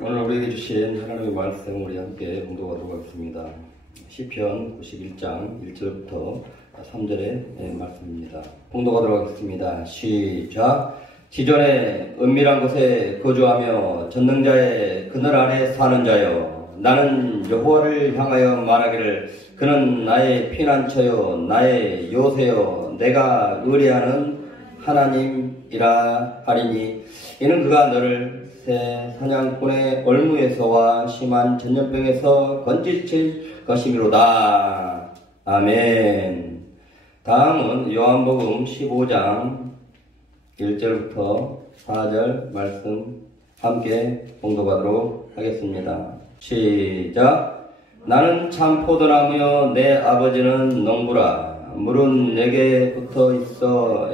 오늘 우리에게 주신 하나님의 말씀 우리 함께 봉독하도록 하겠습니다. 시편 91장 1절부터 3절의 말씀입니다. 봉독하도록 하겠습니다. 시작. 지존의 은밀한 곳에 거주하며 전능자의 그늘 아래 사는 자여, 나는 여호와를 향하여 말하기를 그는 나의 피난처요 나의 요새요 내가 의뢰하는 하나님이라 하리니 이는 그가 너를 새 사냥꾼의 얼무에서와 심한 전염병에서 건지칠 것이미로다. 아멘. 다음은 요한복음 15장 1절부터 4절 말씀 함께 봉독하도록 하겠습니다. 시작. 나는 참 포도나무여 내 아버지는 농부라. 물은 내게 붙어 있어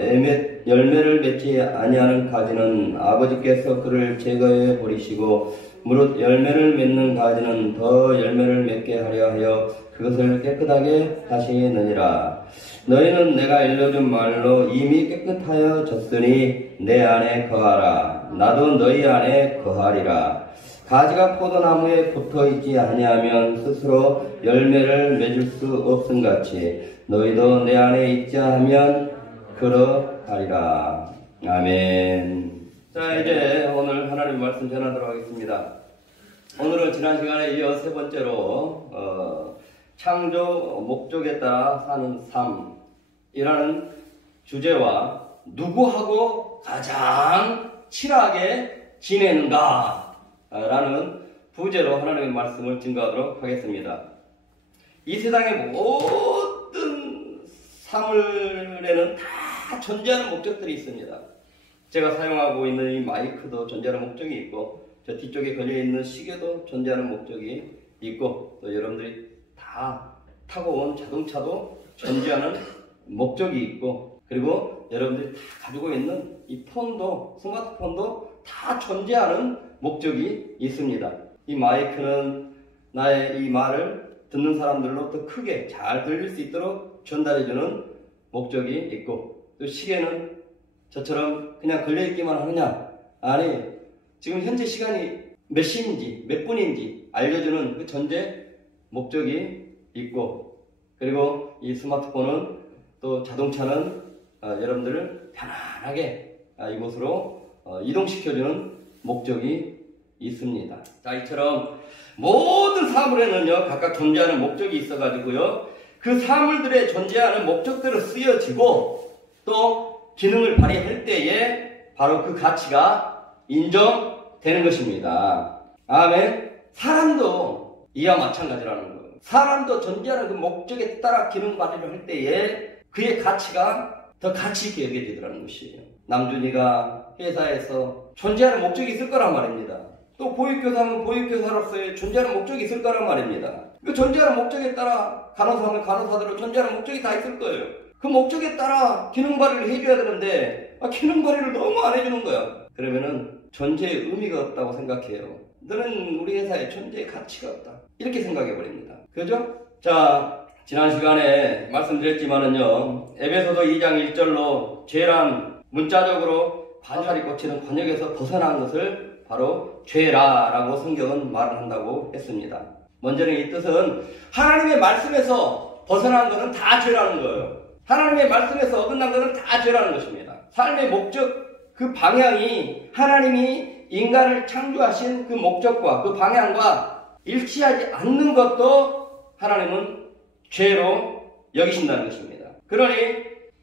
열매를 맺지 아니하는 가지는 아버지께서 그를 제거해 버리시고 무릇 열매를 맺는 가지는 더 열매를 맺게 하려 하여 그것을 깨끗하게 하시느니라. 너희는 내가 일러준 말로 이미 깨끗하여 졌으니 내 안에 거하라. 나도 너희 안에 거하리라. 가지가 포도나무에 붙어있지 아니하면 스스로 열매를 맺을 수 없음같이 너희도 내 안에 있지 하면 그러하리라. 아멘. 자, 이제 오늘 하나님 말씀 전하도록 하겠습니다. 오늘은 지난 시간에 이어 세 번째로 창조 목적에 따라 사는 삶이라는 주제와 누구하고 가장 친하게 지내는가 라는 부제로 하나님의 말씀을 증거하도록 하겠습니다. 이 세상의 모든 사물에는 다 존재하는 목적들이 있습니다. 제가 사용하고 있는 이 마이크도 존재하는 목적이 있고, 저 뒤쪽에 걸려있는 시계도 존재하는 목적이 있고, 또 여러분들이 다 타고 온 자동차도 존재하는 목적이 있고, 그리고 여러분들이 다 가지고 있는 이 폰도, 스마트폰도 다 존재하는 목적이 있습니다. 이 마이크는 나의 이 말을 듣는 사람들로 더 크게 잘 들릴 수 있도록 전달해주는 목적이 있고, 또 시계는 저처럼 그냥 걸려있기만 하느냐? 아니, 지금 현재 시간이 몇 시인지 몇 분인지 알려주는 그 존재 목적이 있고, 그리고 이 스마트폰은 또 자동차는 여러분들을 편안하게 이곳으로 이동시켜주는 목적이 있습니다. 자, 이처럼 모든 사물에는요 각각 존재하는 목적이 있어가지고요 그 사물들의 존재하는 목적대로 쓰여지고 또 기능을 발휘할 때에 바로 그 가치가 인정되는 것입니다. 아멘. 사람도 이와 마찬가지라는 거예요. 사람도 존재하는 그 목적에 따라 기능 발휘를 할 때에 그의 가치가 더 가치 있게 여겨지더라는 것이에요. 남준이가 회사에서 존재하는 목적이 있을 거란 말입니다. 또 보육교사는 보육교사로서의 존재하는 목적이 있을 거란 말입니다. 그 존재하는 목적에 따라 간호사는 간호사대로 존재하는 목적이 다 있을 거예요. 그 목적에 따라 기능 발휘를 해줘야 되는데 기능 발휘를 너무 안 해주는 거야. 그러면은 존재의 의미가 없다고 생각해요. 너는 우리 회사에 존재의 가치가 없다. 이렇게 생각해버립니다. 그죠? 자, 지난 시간에 말씀드렸지만은요 에베소서 2장 1절로 죄란 문자적으로 반살이 꽂히는 관역에서 벗어난 것을 바로 죄라라고 성경은 말을 한다고 했습니다. 먼저는 이 뜻은 하나님의 말씀에서 벗어난 것은 다 죄라는 거예요. 하나님의 말씀에서 어긋난 것은 다 죄라는 것입니다. 삶의 목적, 그 방향이 하나님이 인간을 창조하신 그 목적과 그 방향과 일치하지 않는 것도 하나님은 죄로 여기신다는 것입니다. 그러니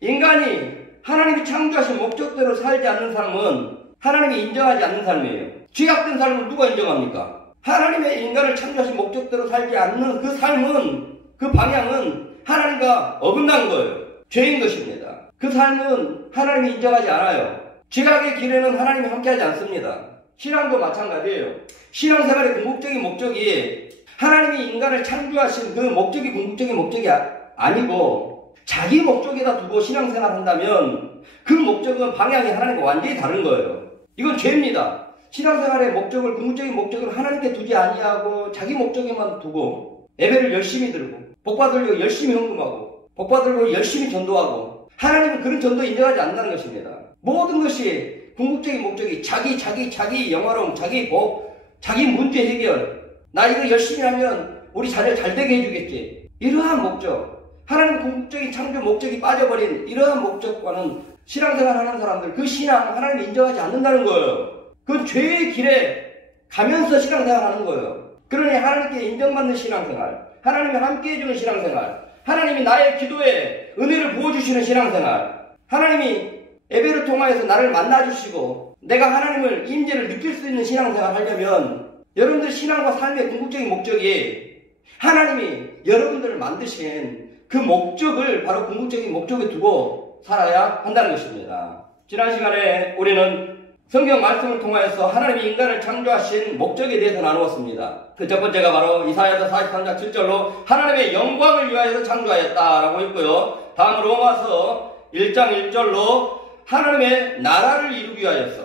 인간이 하나님이 창조하신 목적대로 살지 않는 삶은 하나님이 인정하지 않는 삶이에요. 죄악된 삶을 누가 인정합니까? 하나님의 인간을 창조하신 목적대로 살지 않는 그 삶은, 그 방향은 하나님과 어긋난 거예요. 죄인 것입니다. 그 삶은 하나님이 인정하지 않아요. 죄악의 길에는 하나님이 함께하지 않습니다. 신앙도 마찬가지예요. 신앙생활의 궁극적인 목적이 하나님이 인간을 창조하신 그 목적이 궁극적인 목적이 아니고 자기 목적에다 두고 신앙생활을 한다면 그 목적은 방향이 하나님과 완전히 다른 거예요. 이건 죄입니다. 신앙생활의 목적을, 궁극적인 목적을 하나님께 두지 아니하고 자기 목적에만 두고 예배를 열심히 들고 복받으려고 열심히 헌금하고 복받으려고 열심히 전도하고 하나님은 그런 전도 인정하지 않는다는 것입니다. 모든 것이 궁극적인 목적이 자기 영화로움, 자기 복, 자기 문제 해결, 나 이거 열심히 하면 우리 자녀 잘 되게 해주겠지. 이러한 목적, 하나님 궁극적인 창조 목적이 빠져버린 이러한 목적과는 신앙생활 하는 사람들 그 신앙 하나님이 인정하지 않는다는 거예요. 그건 죄의 길에 가면서 신앙생활 하는 거예요. 그러니 하나님께 인정받는 신앙생활, 하나님이 함께 해주는 신앙생활, 하나님이 나의 기도에 은혜를 부어주시는 신앙생활, 하나님이 예배를 통하여서 나를 만나주시고 내가 하나님을 임재를 느낄 수 있는 신앙생활 하려면 여러분들 신앙과 삶의 궁극적인 목적이 하나님이 여러분들을 만드신 그 목적을 바로 궁극적인 목적에 두고 살아야 한다는 것입니다. 지난 시간에 우리는 성경 말씀을 통하여서 하나님이 인간을 창조하신 목적에 대해서 나누었습니다. 그 첫 번째가 바로 이사야서 43장 7절로 하나님의 영광을 위하여서 창조하였다라고 했고요. 다음 로마서 1장 1절로 하나님의 나라를 이루기 위하여서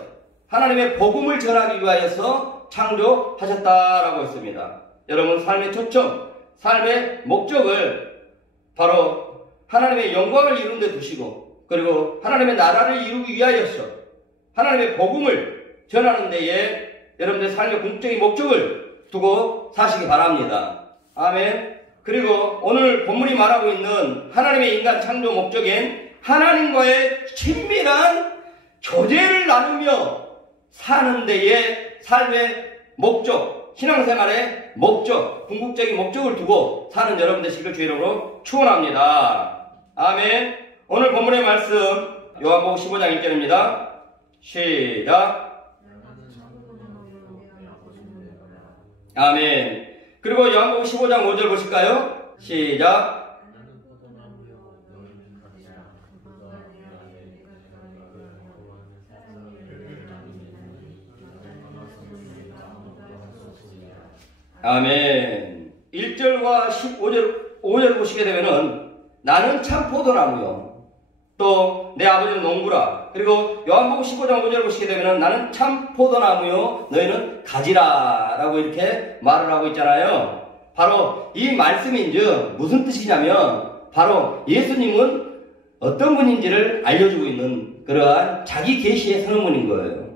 하나님의 복음을 전하기 위하여서 창조하셨다라고 했습니다. 여러분 삶의 초점, 삶의 목적을 바로 하나님의 영광을 이루는 데 두시고 그리고 하나님의 나라를 이루기 위하여서 하나님의 복음을 전하는 데에 여러분들의 삶의 궁극적인 목적을 두고 사시기 바랍니다. 아멘. 그리고 오늘 본문이 말하고 있는 하나님의 인간 창조 목적인 하나님과의 친밀한 교제를 나누며 사는 데에 삶의 목적, 신앙생활의 목적, 궁극적인 목적을 두고 사는 여러분 되시길 주의 이름으로 축원합니다. 아멘. 오늘 본문의 말씀 요한복음 15장 1절입니다. 시작. 아멘. 그리고 요한복음 15장 5절 보실까요? 시작. 아멘. 1절과 15절 보시게 되면은 나는 참 포도나무요 또 내 아버지는 농부라. 그리고 요한복음 15장 5절 보시게 되면은 나는 참 포도나무요 너희는 가지라 라고 이렇게 말을 하고 있잖아요. 바로 이 말씀인즉 무슨 뜻이냐면 바로 예수님은 어떤 분인지를 알려주고 있는 그러한 자기 계시의 선언문인 거예요.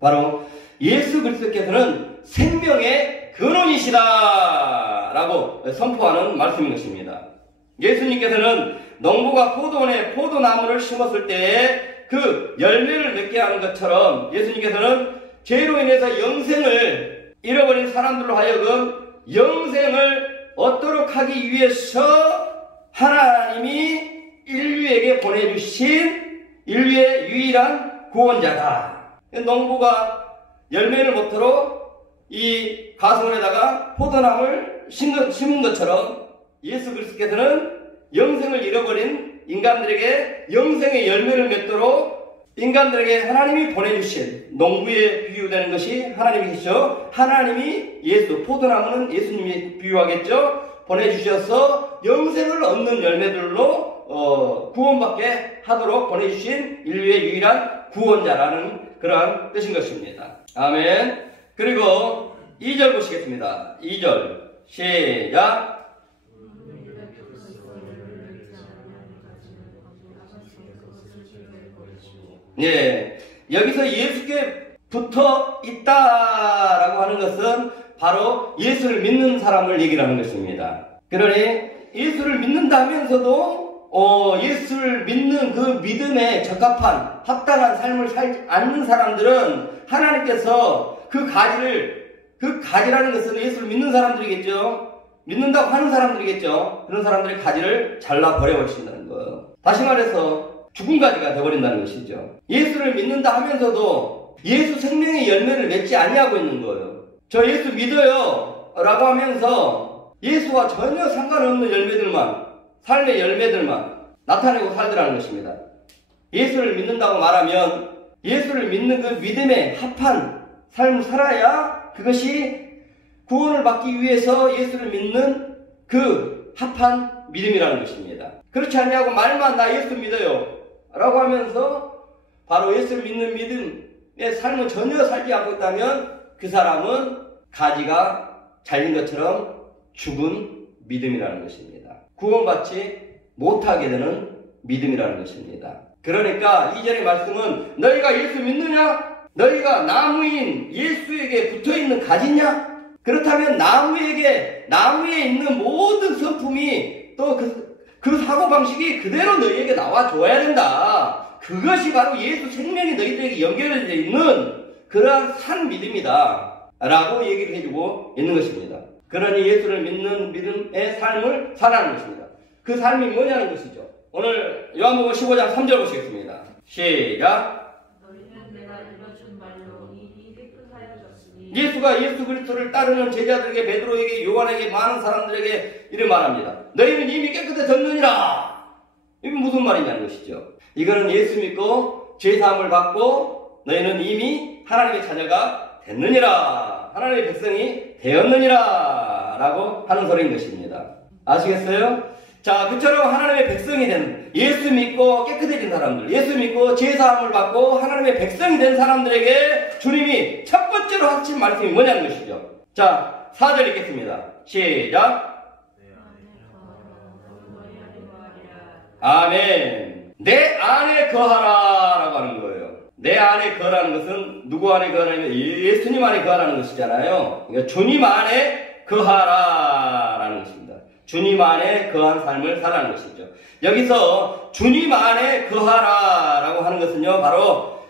바로 예수 그리스도께서는 생명의 근원이시다 라고 선포하는 말씀인 것입니다. 예수님께서는 농부가 포도원에 포도나무를 심었을 때에 그 열매를 맺게 하는 것처럼 예수님께서는 죄로 인해서 영생을 잃어버린 사람들로 하여금 영생을 얻도록 하기 위해서 하나님이 인류에게 보내주신 인류의 유일한 구원자다. 농부가 열매를 먹도록 이 가수원에다가 포도나무를 심은 것처럼 예수 그리스도께서는 영생을 잃어버린 인간들에게 영생의 열매를 맺도록 인간들에게 하나님이 보내주신 농부에 비유되는 것이 하나님이시죠. 하나님이 예수, 포도나무는 예수님이 비유하겠죠. 보내주셔서 영생을 얻는 열매들로 구원받게 하도록 보내주신 인류의 유일한 구원자라는 그러한 뜻인 것입니다. 아멘. 그리고 2절 보시겠습니다. 2절 시작. 예, 여기서 예수께 붙어 있다라고 하는 것은 바로 예수를 믿는 사람을 얘기를 하는 것입니다. 그러니 예수를 믿는다 하면서도 예수를 믿는 그 믿음에 적합한 합당한 삶을 살지 않는 사람들은 하나님께서 그 가지라는 것은 예수를 믿는 사람들이겠죠. 믿는다고 하는 사람들이겠죠. 그런 사람들의 가지를 잘라 버려버리신다는 거예요. 다시 말해서 죽은 가지가 되어버린다는 것이죠. 예수를 믿는다 하면서도 예수 생명의 열매를 맺지 아니하고 있는 거예요. 저 예수 믿어요 라고 하면서 예수와 전혀 상관없는 열매들만, 삶의 열매들만 나타내고 살더라는 것입니다. 예수를 믿는다고 말하면 예수를 믿는 그 믿음에 합한 삶을 살아야 그것이 구원을 받기 위해서 예수를 믿는 그 합한 믿음이라는 것입니다. 그렇지 않냐고 말만 나 예수 믿어요 라고 하면서 바로 예수를 믿는 믿음의 삶을 전혀 살지 않고 있다면 그 사람은 가지가 잘린 것처럼 죽은 믿음이라는 것입니다. 구원받지 못하게 되는 믿음이라는 것입니다. 그러니까 2절의 말씀은 너희가 예수 믿느냐? 너희가 나무인 예수에게 붙어있는 가지냐? 그렇다면 나무에 있는 모든 성품이 또 그 사고방식이 그대로 너희에게 나와줘야 된다. 그것이 바로 예수 생명이 너희들에게 연결되어 있는 그러한 산 믿음이다. 라고 얘기를 해주고 있는 것입니다. 그러니 예수를 믿는 믿음의 삶을 살아가는 것입니다. 그 삶이 뭐냐는 것이죠. 오늘 요한복음 15장 3절 보시겠습니다. 시작. 너희는 내가 일러준 말로 이미 깨끗하여졌으니. 예수가 예수 그리스도를 따르는 제자들에게, 베드로에게, 요한에게, 많은 사람들에게 이렇게 말합니다. 너희는 이미 깨끗해졌느니라. 이게 무슨 말이냐는 것이죠. 이거는 예수 믿고 죄사함을 받고 너희는 이미 하나님의 자녀가 됐느니라, 하나님의 백성이 되었느니라 라고 하는 소리인 것입니다. 아시겠어요? 자, 그처럼 하나님의 백성이 된, 예수 믿고 깨끗해진 사람들, 예수 믿고 죄사함을 받고 하나님의 백성이 된 사람들에게 주님이 첫 번째로 하신 말씀이 뭐냐는 것이죠. 자, 4절 읽겠습니다. 시작. 아멘. 내 안에 거하라 라고 하는 거예요. 내 안에 거하라는 것은 누구 안에 거하냐면 예수님 안에 거하라는 것이잖아요. 그러니까 주님 안에 거하라 라는 것입니다. 주님 안에 거한 삶을 살아가는 것이죠. 여기서 주님 안에 거하라 라고 하는 것은요, 바로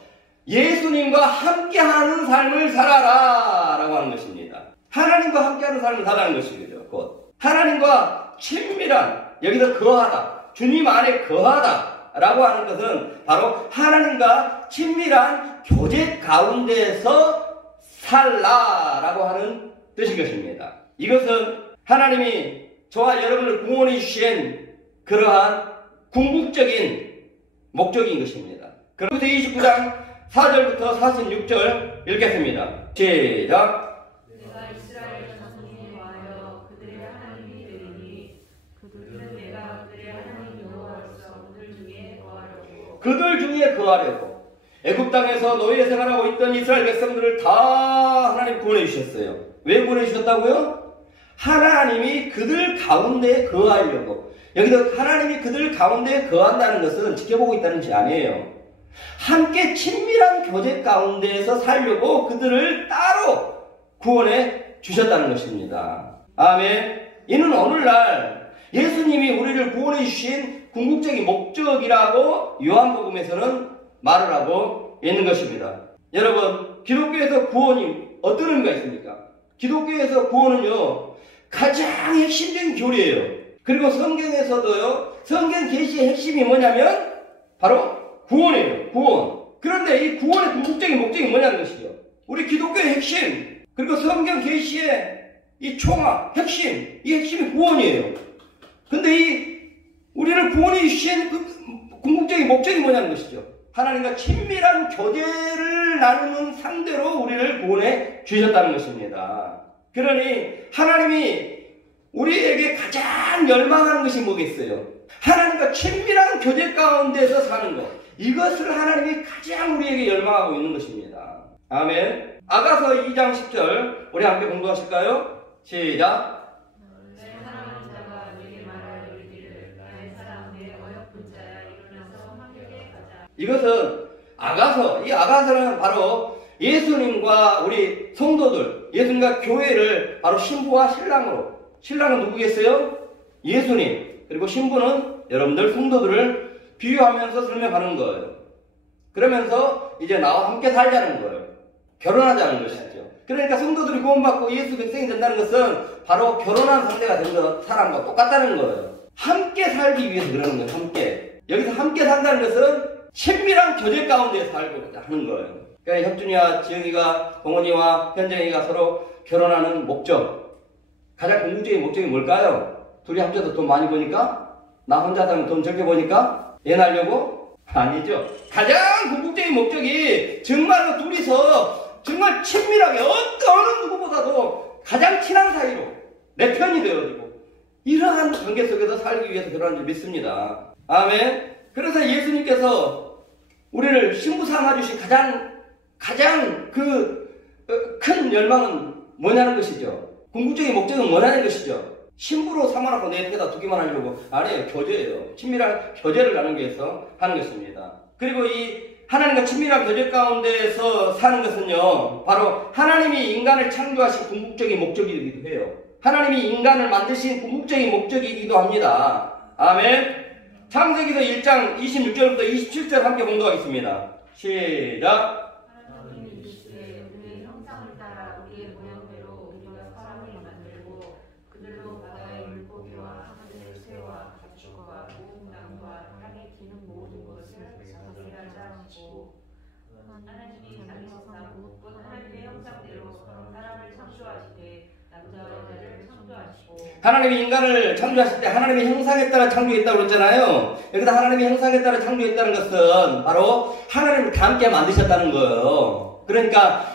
예수님과 함께하는 삶을 살아라 라고 하는 것입니다. 하나님과 함께하는 삶을 살아가는 것이죠. 곧 하나님과 친밀한, 여기서 거하다, 주님 안에 거하다 라고 하는 것은 바로 하나님과 친밀한 교제 가운데에서 살라 라고 하는 뜻인 것입니다. 이것은 하나님이 저와 여러분을 구원해 주신 그러한 궁극적인 목적인 것입니다. 그래서 29장 4절부터 46절 읽겠습니다. 시작. 내가 이스라엘 자손에게 와여 그들의 하나님이 되리니 그들은 내가 그들의 하나님 여호와로서 그들 중에 거하려고 애굽 땅에서 노예 생활하고 있던 이스라엘 백성들을 다 하나님 구원해 주셨어요. 왜 구원해 주셨다고요? 하나님이 그들 가운데 거하려고. 여기서 하나님이 그들 가운데 거한다는 것은 지켜보고 있다는 뜻이 아니에요. 함께 친밀한 교제 가운데에서 살려고 그들을 따로 구원해 주셨다는 것입니다. 아멘. 이는 오늘날 예수님이 우리를 구원해 주신 궁극적인 목적이라고 요한복음에서는 말을 하고 있는 것입니다. 여러분, 기독교에서 구원이 어떤 의미가 있습니까? 기독교에서 구원은요, 가장 핵심적인 교리예요. 그리고 성경에서도요, 성경 계시의 핵심이 뭐냐면 바로 구원이에요. 구원. 그런데 이 구원의 궁극적인 목적이 뭐냐는 것이죠. 우리 기독교의 핵심, 그리고 성경 계시의 이 총합, 핵심, 이 핵심이 구원이에요. 근데 이 우리를 구원해 주신 그 궁극적인 목적이 뭐냐는 것이죠. 하나님과 친밀한 교제를 나누는 상대로 우리를 구원해 주셨다는 것입니다. 그러니 하나님이 우리에게 가장 열망하는 것이 뭐겠어요? 하나님과 친밀한 교제 가운데서 사는 것. 이것을 하나님이 가장 우리에게 열망하고 있는 것입니다. 아멘. 아가서 2장 10절 우리 함께 공부하실까요? 시작. 내 사랑하는 자가 내게 말하여 이르기를 나의 사랑 내 어여쁜 자야 일어나서 함께 가자. 이것은 아가서, 이 아가서는 바로 예수님과 우리 성도들, 예수님과 교회를 바로 신부와 신랑으로, 신랑은 누구겠어요? 예수님. 그리고 신부는 여러분들 성도들을 비유하면서 설명하는 거예요. 그러면서 이제 나와 함께 살자는 거예요. 결혼하자는 것이죠. 그러니까 성도들이 구원받고 예수 백성이 된다는 것은 바로 결혼한 상대가 된 사람과 똑같다는 거예요. 함께 살기 위해서 그러는 거예요. 함께. 여기서 함께 산다는 것은 친밀한 교제 가운데 살고 하는 거예요. 그러니까 혁준이와 지영이가, 동원이와 현정이가 서로 결혼하는 목적, 가장 궁극적인 목적이 뭘까요? 둘이 합쳐서 돈 많이 버니까? 나 혼자 하면 돈 적게 버니까? 애 낳으려고? 아니죠. 가장 궁극적인 목적이 정말로 둘이서 정말 친밀하게 어느 누구보다도 가장 친한 사이로 내 편이 되어지고 이러한 관계 속에서 살기 위해서 결혼한 줄 믿습니다. 아멘. 그래서 예수님께서 우리를 신부 삼아주신 가장 큰 열망은 뭐냐는 것이죠. 궁극적인 목적은 뭐냐는 것이죠. 신부로 삼아놓고 내 옆에다 두기만 하려고. 아니에요. 교제예요. 친밀한 교제를 나누기 위해서 하는 것입니다. 그리고 이 하나님과 친밀한 교제 가운데서 사는 것은요, 바로 하나님이 인간을 창조하신 궁극적인 목적이기도 해요. 하나님이 인간을 만드신 궁극적인 목적이기도 합니다. 아멘. 창세기서 1장 26절부터 27절 함께 봉독하겠습니다. 시작. 하나님이 이르시되 우리의 형상을 따라 우리의 모양대로 우리가 사람을 만들고 그들로 바다의 물고기와 하늘의 새와 가축과 온 나무와 땅에 기는 모든 것을 다스리게 하시고 하나님이 자기 형상 곧 하나님의 형상대로 사람을 창조하시되 남자와 여자를 창조하시고 하나님이 인간을 창조하실 때 하나님의 형상에 따라 창조했다고 그랬잖아요. 여기다 하나님의 형상에 따라 창조했다는 것은 바로 하나님을 다 함께 만드셨다는 거예요. 그러니까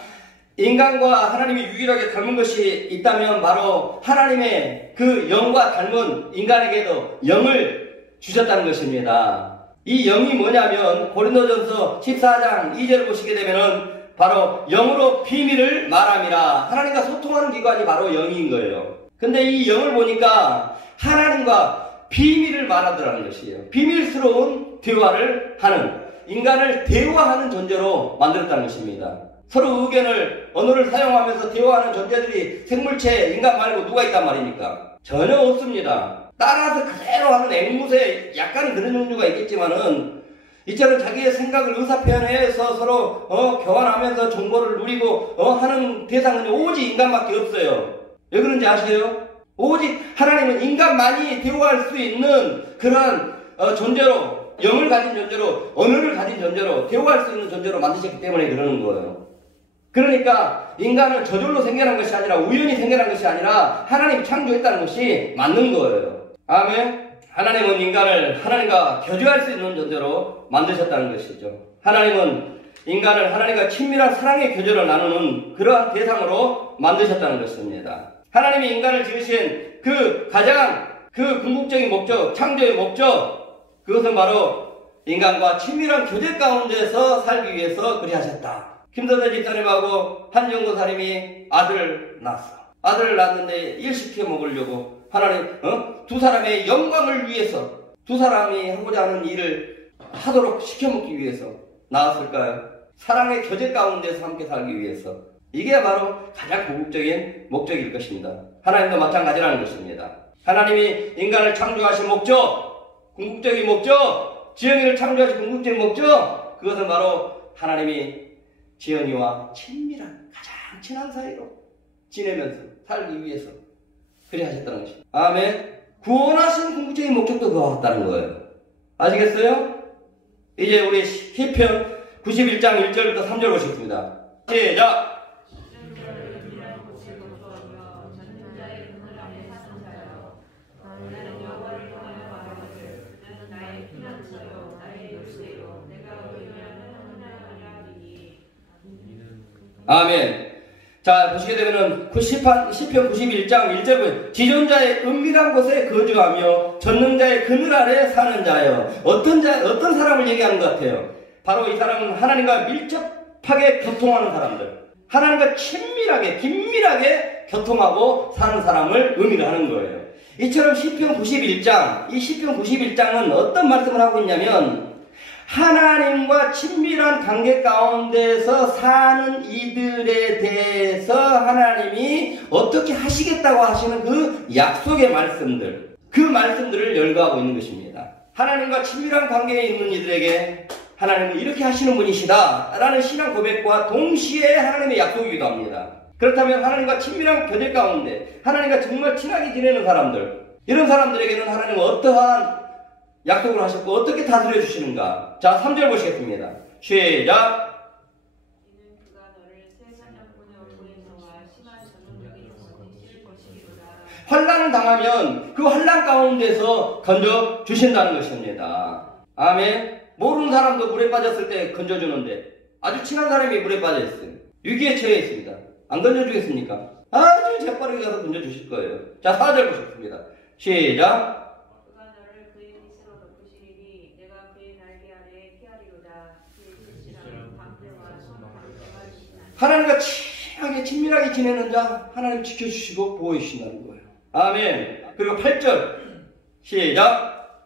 인간과 하나님이 유일하게 닮은 것이 있다면 바로 하나님의 그 영과 닮은 인간에게도 영을 주셨다는 것입니다. 이 영이 뭐냐면 고린도전서 14장 2절을 보시게 되면은 바로 영으로 비밀을 말함이라. 하나님과 소통하는 기관이 바로 영인 거예요. 근데 이 영을 보니까 하나님과 비밀을 말하더라는 것이에요. 비밀스러운 대화를 하는, 인간을 대화하는 존재로 만들었다는 것입니다. 서로 의견을, 언어를 사용하면서 대화하는 존재들이 생물체, 인간 말고 누가 있단 말입니까? 전혀 없습니다. 따라서 그대로 하는 앵무새, 약간 그런 종류가 있겠지만은 이처럼 자기의 생각을 의사표현해서 서로 교환하면서 정보를 누리고 하는 대상은 오직 인간밖에 없어요. 왜 그런지 아세요? 오직 하나님은 인간만이 대화할 수 있는 그러한 존재로, 영을 가진 존재로, 언어를 가진 존재로, 대화할 수 있는 존재로 만드셨기 때문에 그러는 거예요. 그러니까 인간은 저절로 생겨난 것이 아니라 우연히 생겨난 것이 아니라 하나님이 창조했다는 것이 맞는 거예요. 아멘. 하나님은 인간을 하나님과 교제할 수 있는 존재로 만드셨다는 것이죠. 하나님은 인간을 하나님과 친밀한 사랑의 교제를 나누는 그러한 대상으로 만드셨다는 것입니다. 하나님이 인간을 지으신 그 가장 그 궁극적인 목적, 창조의 목적, 그것은 바로 인간과 친밀한 교제 가운데서 살기 위해서 그리하셨다. 김선재 집사님하고 한정도사님이 아들을 낳았어. 아들을 낳았는데 일시켜 먹으려고 하나님, 두 사람의 영광을 위해서, 두 사람이 하고자 하는 일을 하도록 시켜먹기 위해서 낳았을까요? 사랑의 교제 가운데서 함께 살기 위해서. 이게 바로 가장 궁극적인 목적일 것입니다. 하나님도 마찬가지라는 것입니다. 하나님이 인간을 창조하신 목적, 궁극적인 목적, 지영이를 창조하신 궁극적인 목적, 그것은 바로 하나님이 지영이와 친밀한, 가장 친한 사이로 지내면서 살기 위해서 그리 하셨다는 것입니다. 아멘. 구원하신 궁극적인 목적도 그와 같다는 거예요. 아시겠어요? 이제 우리 시편 91장 1절부터 3절 보시겠습니다. 시작! 아멘. 자, 보시게 되면은 시편 91장 1절부터 지존자의 은밀한 곳에 거주하며 전능자의 그늘 아래 사는 자여. 어떤 사람을 얘기하는 것 같아요? 바로 이 사람은 하나님과 밀접하게 교통하는 사람들. 하나님과 친밀하게, 긴밀하게 교통하고 사는 사람을 의미를 하는 거예요. 이처럼 시편 91장, 이 시편 91장은 어떤 말씀을 하고 있냐면 하나님과 친밀한 관계 가운데서 사는 이들에 대해서 하나님이 어떻게 하시겠다고 하시는 그 약속의 말씀들, 그 말씀들을 열거하고 있는 것입니다. 하나님과 친밀한 관계에 있는 이들에게 하나님은 이렇게 하시는 분이시다 라는 신앙 고백과 동시에 하나님의 약속이기도 합니다. 그렇다면 하나님과 친밀한 교제 가운데 하나님과 정말 친하게 지내는 사람들, 이런 사람들에게는 하나님은 어떠한 약속을 하셨고 어떻게 다스려 주시는가? 자, 3절 보시겠습니다. 시작. 이는 그가 너를 새 사냥꾼의 얼굴에서와 심한 전쟁에서 건지실 것이리로다. 환난을 당하면 그 환난 가운데서 건져 주신다는 것입니다. 아멘. 모르는 사람도 물에 빠졌을 때 건져주는데 아주 친한 사람이 물에 빠져 있어요. 위기에 처해 있습니다. 안 건져주겠습니까? 아주 재빠르게 가서 건져주실 거예요. 자, 4절 보시겠습니다. 시작. 하나님과 친밀하게 지내는 자 하나님 지켜주시고 보호해 주신다는 거예요. 아멘. 그리고 8절 시작.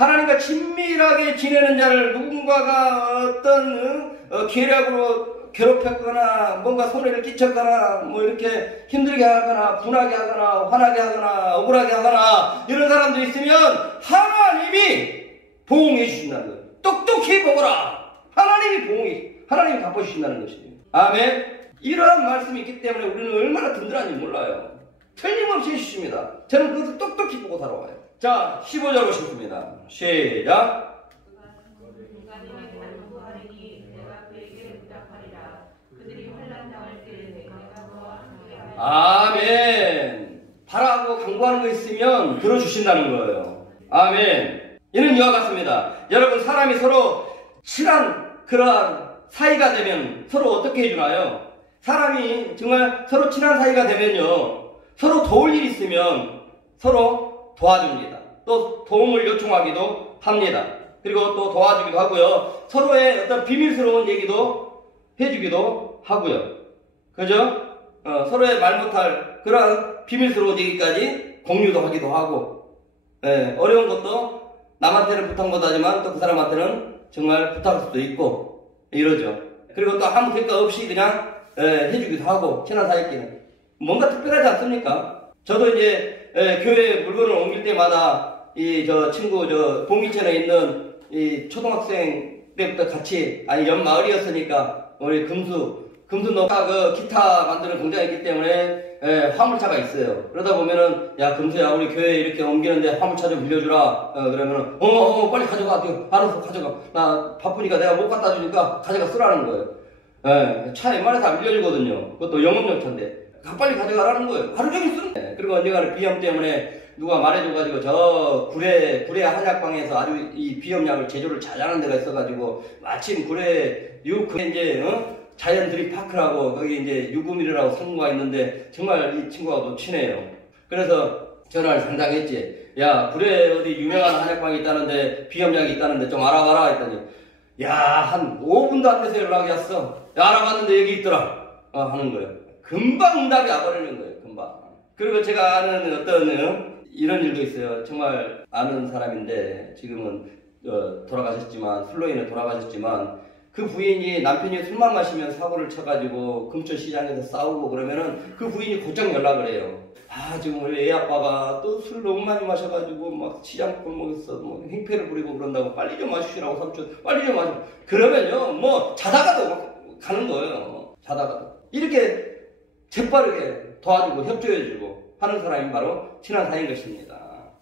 하나님과 친밀하게 지내는 자를 누군가가 어떤 계략으로 괴롭혔거나 뭔가 손해를 끼쳤거나 뭐 이렇게 힘들게 하거나 분하게 하거나 화나게 하거나 억울하게 하거나 이런 사람들이 있으면 하나님이 보응해 주신다는 거예요. 똑똑히 보거라. 하나님이 갚아주신다는 것이에요. 아멘. 이러한 말씀이 있기 때문에 우리는 얼마나 든든한지 몰라요. 틀림없이 해주십니다. 저는 그것을 똑똑히 보고 살아와요. 자, 15절 오십니다. 시작. 누가 내게 간구하리니 내가 그에게 응답하리라. 그들이 환난 당할 때에 내가 그와 함께하리라. 아멘. 바라고 간구하는 거 있으면 들어주신다는 거예요. 아멘. 이는 이와 같습니다. 여러분, 사람이 서로 친한 그러한 사이가 되면 서로 어떻게 해주나요? 사람이 정말 서로 친한 사이가 되면요, 서로 도울 일이 있으면 서로 도와줍니다. 또 도움을 요청하기도 합니다. 그리고 또 도와주기도 하고요. 서로의 어떤 비밀스러운 얘기도 해주기도 하고요. 그죠? 서로의 말 못할 그런 비밀스러운 얘기까지 공유도 하기도 하고, 어려운 것도 남한테는 부탁 못하지만 또 그 사람한테는 정말 부탁할 수도 있고 이러죠. 그리고 또 아무 대가 없이 그냥 해주기도 하고, 친한 사이끼는 뭔가 특별하지 않습니까? 저도 이제 교회에 물건을 옮길 때마다 저 친구 봉기천에 있는 이 초등학생 때부터 같이, 아니 옆마을이었으니까 우리 금수 너가 그 기타 만드는 공장이 있기 때문에 화물차가 있어요. 그러다 보면은, 야 금수야, 우리 교회 이렇게 옮기는데 화물차 좀 빌려주라. 그러면은 빨리 가져가. 알아서 가져가. 나 바쁘니까 내가 못 갖다 주니까 가져가 쓰라는 거예요. 차 웬만해서 안 빌려주거든요. 그것도 영업용차인데 빨리 가져가라는 거예요. 하루 종일 쓰는. 그리고 언젠가는 비염 때문에 누가 말해줘가지고 저 구례 한약방에서 아주 이 비염약을 제조를 잘하는 데가 있어가지고 마침 구례 이제 자연 드림 파크라고 거기 이제 유구밀이라고 상무가 있는데 정말 이 친구가 친해요. 그래서 전화를 상당했지. 야, 구례 어디 유명한 한약방이 있다는데 비염약이 있다는데 좀 알아봐라 했더니, 야, 한 5분도 안 돼서 연락이 왔어. 야, 알아봤는데 여기 있더라. 하는 거예요. 금방 응답이 와버리는 거예요. 금방. 그리고 제가 아는 어떤 이런 일도 있어요. 정말 아는 사람인데 지금은 돌아가셨지만, 술로 인해 돌아가셨지만, 그 부인이 남편이 술만 마시면 사고를 쳐가지고 금천시장에서 싸우고 그러면은 그 부인이 곧장 연락을 해요. 지금 원래 애 아빠가 또 술 너무 많이 마셔가지고 막 시장 골목에서 뭐 행패를 부리고 그런다고 빨리 좀 마시라고 삼촌, 빨리 좀 마시고. 그러면요, 뭐 자다가도 가는 거예요. 자다가도. 이렇게 재빠르게 도와주고 협조해주고 하는 사람이 바로 친한 사이인 것입니다.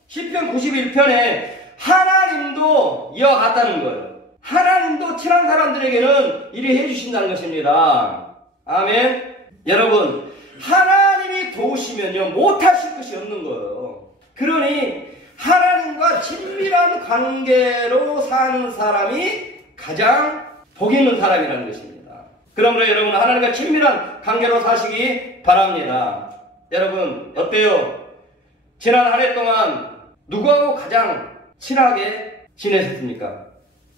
시편 91편에 하나님도 이와 같다는 거예요. 하나님도 친한 사람들에게는 이리 해주신다는 것입니다. 아멘. 여러분, 하나님이 도우시면요, 못하실 것이 없는 거예요. 그러니 하나님과 친밀한 관계로 사는 사람이 가장 복 있는 사람이라는 것입니다. 그러므로 여러분, 하나님과 친밀한 관계로 사시기 바랍니다. 여러분, 어때요? 지난 한 해 동안 누구하고 가장 친하게 지내셨습니까?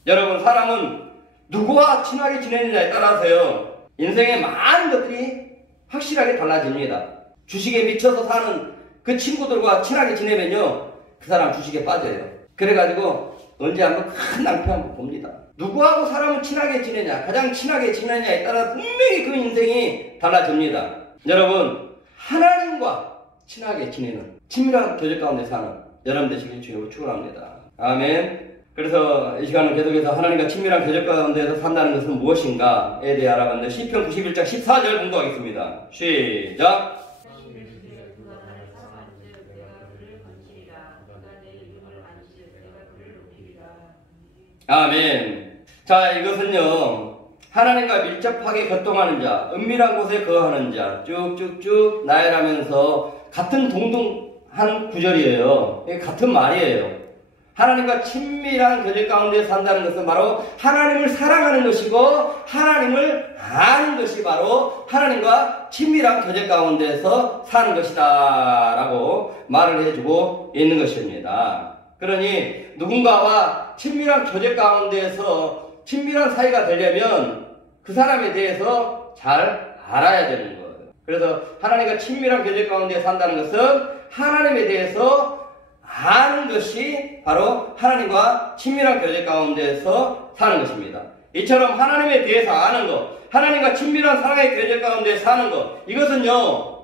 여러분, 사람은 누구와 친하게 지내느냐에 따라서요, 인생의 많은 것들이 확실하게 달라집니다. 주식에 미쳐서 사는 그 친구들과 친하게 지내면요, 그 사람 주식에 빠져요. 그래가지고 언제 한번 큰 낭패 한번 봅니다. 누구하고 사람은 친하게 지내냐, 가장 친하게 지내냐에 따라 분명히 그 인생이 달라집니다. 여러분, 하나님과 친하게 지내는 친밀한 교제 가운데 사는 여러분 되시길 주님으로 축원합니다. 아멘. 그래서 이 시간은 계속해서 하나님과 친밀한 교제 가운데서 산다는 것은 무엇인가에 대해 알아봤는데, 시편 91장 14절 공부하겠습니다. 시작. 아멘. 자, 이것은요, 하나님과 밀접하게 교통하는 자, 은밀한 곳에 거하는 자, 쭉쭉쭉 나열하면서 같은 동등한 구절이에요. 같은 말이에요. 하나님과 친밀한 교제 가운데 산다는 것은 바로 하나님을 사랑하는 것이고, 하나님을 아는 것이 바로 하나님과 친밀한 교제 가운데서 사는 것이다 라고 말을 해주고 있는 것입니다. 그러니 누군가와 친밀한 교제 가운데서 친밀한 사이가 되려면 그 사람에 대해서 잘 알아야 되는 거예요. 그래서 하나님과 친밀한 교제 가운데 산다는 것은 하나님에 대해서 아는 것이 바로 하나님과 친밀한 교제 가운데서 사는 것입니다. 이처럼 하나님에 대해서 아는 것, 하나님과 친밀한 사랑의 교제 가운데 사는 것, 이것은요,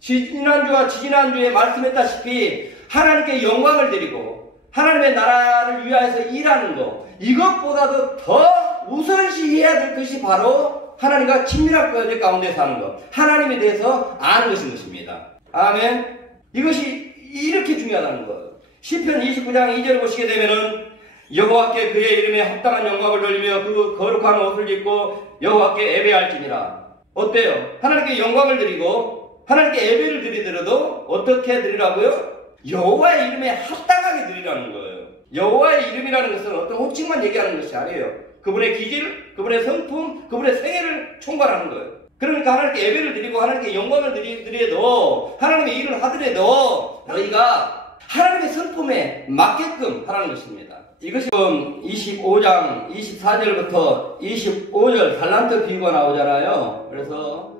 지난주와 지지난주에 말씀했다시피 하나님께 영광을 드리고 하나님의 나라를 위하여서 일하는 것, 이것보다도 더 우선시해야 될 것이 바로 하나님과 친밀한 교제 가운데 사는 것, 하나님에 대해서 아는 것인 것입니다. 아멘. 이것이 이렇게 중요하다는 거예요. 시편 29장 2절을 보시게 되면은 여호와께 그의 이름에 합당한 영광을 돌리며 그 거룩한 옷을 입고 여호와께 예배할지니라. 어때요? 하나님께 영광을 드리고 하나님께 예배를 드리더라도 어떻게 드리라고요? 여호와의 이름에 합당하게 드리라는 거예요. 여호와의 이름이라는 것은 어떤 호칭만 얘기하는 것이 아니에요. 그분의 기질, 그분의 성품, 그분의 생애를 총괄하는 거예요. 그러니까 하나님께 예배를 드리고 하나님께 영광을 드리더라도 하나님의 일을 하더라도 너희가 하나님의 성품에 맞게끔 하라는 것입니다. 이것이 25장 24절부터 25절 달란트 비유가 나오잖아요. 그래서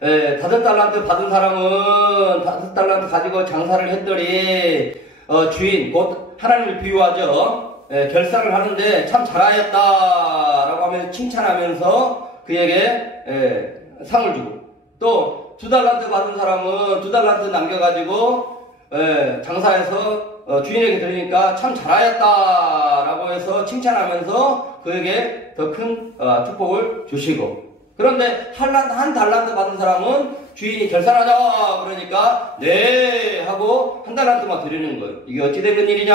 5달란트 받은 사람은 5달란트 가지고 장사를 했더니 주인 곧 하나님을 비유하죠. 결산을 하는데 참 잘하였다라고 하면서 칭찬하면서 그에게 상을 주고, 또 2달란트 받은 사람은 2달란트 남겨가지고 장사해서 주인에게 드리니까 참 잘하였다라고 해서 칭찬하면서 그에게 더 큰 축복을 주시고, 그런데 한 달란트 받은 사람은 주인이 결산하자 그러니까 네 하고 한 달란트만 드리는 거예요. 이게 어찌 된 일이냐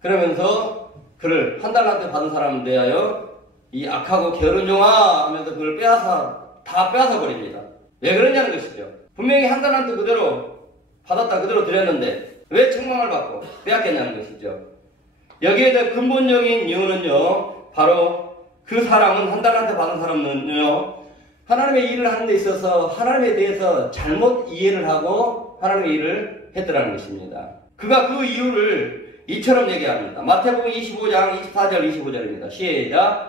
그러면서 그를 한 달란트 받은 사람을 대하여 이 악하고 게으른 종아 하면서 그걸 다 빼앗아 버립니다. 왜 그러냐는 것이죠. 분명히 한 달란트 그대로 받았다 그대로 드렸는데 왜 책망을 받고 빼앗겼냐는 것이죠. 여기에 대한 근본적인 이유는요, 바로 그 사람은 한 달란트 받은 사람은요, 하나님의 일을 하는 데 있어서 하나님에 대해서 잘못 이해를 하고 하나님의 일을 했더라는 것입니다. 그가 그 이유를 이처럼 얘기합니다. 마태복음 25장 24절 25절입니다. 시작.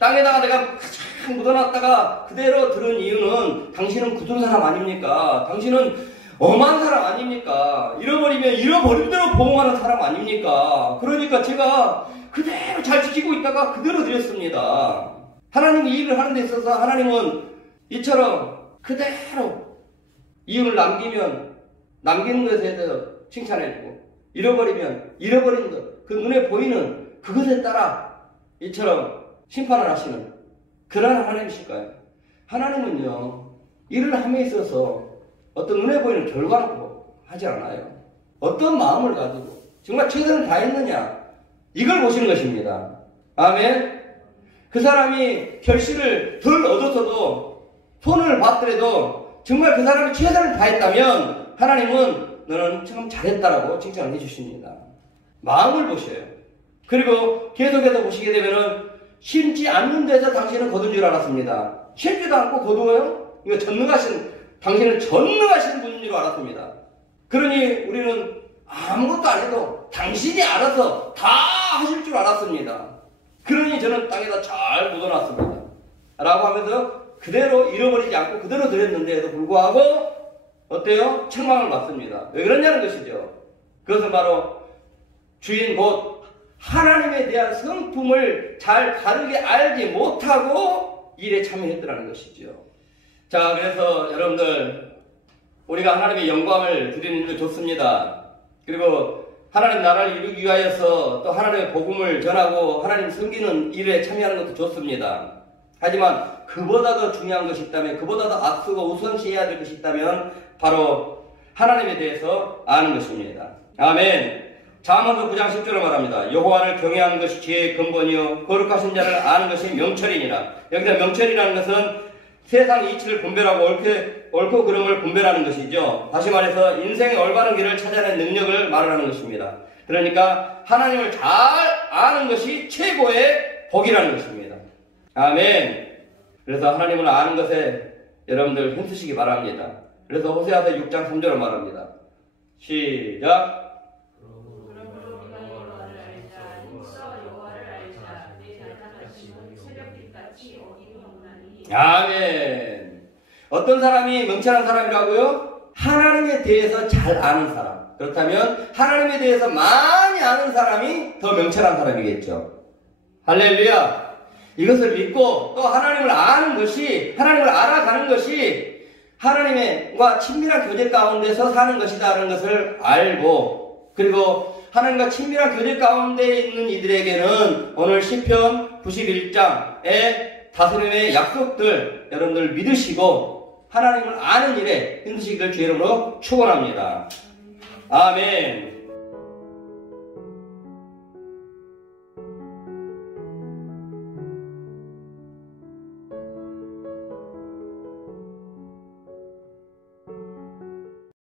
땅에다가 내가 가장 묻어놨다가 그대로 들은 이유는 당신은 굳은 사람 아닙니까? 당신은 엄한 사람 아닙니까? 잃어버리면 잃어버린 대로 보응하는 사람 아닙니까? 그러니까 제가 그대로 잘 지키고 있다가 그대로 드렸습니다. 하나님이 일을 하는 데 있어서 하나님은 이처럼 그대로 이윤을 남기는 것에 대해서 칭찬해주고, 잃어버리면 잃어버린 것, 그 눈에 보이는 그것에 따라 이처럼 심판을 하시는 그런 하나님이실까요? 하나님은요, 일을 함에 있어서 어떤 눈에 보이는 결과는 하지 않아요. 어떤 마음을 가지고 정말 최선을 다했느냐, 이걸 보시는 것입니다. 아멘. 그 사람이 결실을 덜 얻었어도 손을 봤더라도 정말 그 사람이 최선을 다했다면 하나님은 너는 참 잘했다라고 칭찬을 해주십니다. 마음을 보셔요. 그리고 계속해서 보시게 되면은 심지 않는 데서 당신은 거둔 줄 알았습니다. 심지도 않고 거두어요? 이거 당신은 전능하신 분인 줄 알았습니다. 그러니 우리는 아무것도 안 해도 당신이 알아서 다 하실 줄 알았습니다. 그러니 저는 땅에다 잘 묻어놨습니다. 라고 하면서 그대로 잃어버리지 않고 그대로 드렸는데도 불구하고 어때요? 책망을 받습니다. 왜 그러냐는 것이죠. 그것은 바로 주인 곧 하나님에 대한 성품을 잘 바르게 알지 못하고 일에 참여했더라는 것이죠. 자, 그래서 여러분들, 우리가 하나님의 영광을 드리는 일도 좋습니다. 그리고 하나님 나라를 이루기 위하여서 또 하나님의 복음을 전하고 하나님 섬기는 일에 참여하는 것도 좋습니다. 하지만 그보다 더 중요한 것이 있다면, 그보다 더 앞서고 우선시해야 될 것이 있다면 바로 하나님에 대해서 아는 것입니다. 아멘. 잠언서 9장 10절을 말합니다. 여호와를 경외하는 것이 지혜의 근본이요 거룩하신 자를 아는 것이 명철이니라. 여기서 명철이라는 것은 세상 이치를 분별하고 옳고 그름을 분별하는 것이죠. 다시 말해서 인생의 올바른 길을 찾아내는 능력을 말하는 것입니다. 그러니까 하나님을 잘 아는 것이 최고의 복이라는 것입니다. 아멘. 그래서 하나님을 아는 것에 여러분들 힘쓰시기 바랍니다. 그래서 호세아서 6장 3절을 말합니다. 시작. 아멘. 어떤 사람이 명철한 사람이라고요? 하나님에 대해서 잘 아는 사람. 그렇다면 하나님에 대해서 많이 아는 사람이 더 명철한 사람이겠죠. 할렐루야. 이것을 믿고 또 하나님을 아는 것이, 하나님을 알아가는 것이 하나님과 친밀한 교제 가운데서 사는 것이다라는 것을 알고, 그리고 하나님과 친밀한 교제 가운데 있는 이들에게는 오늘 시편 91장의 다스림의 약속들 여러분들 믿으시고 하나님을 아는 일에 힘쓰시기를 주의 이름으로 축원합니다. 아멘.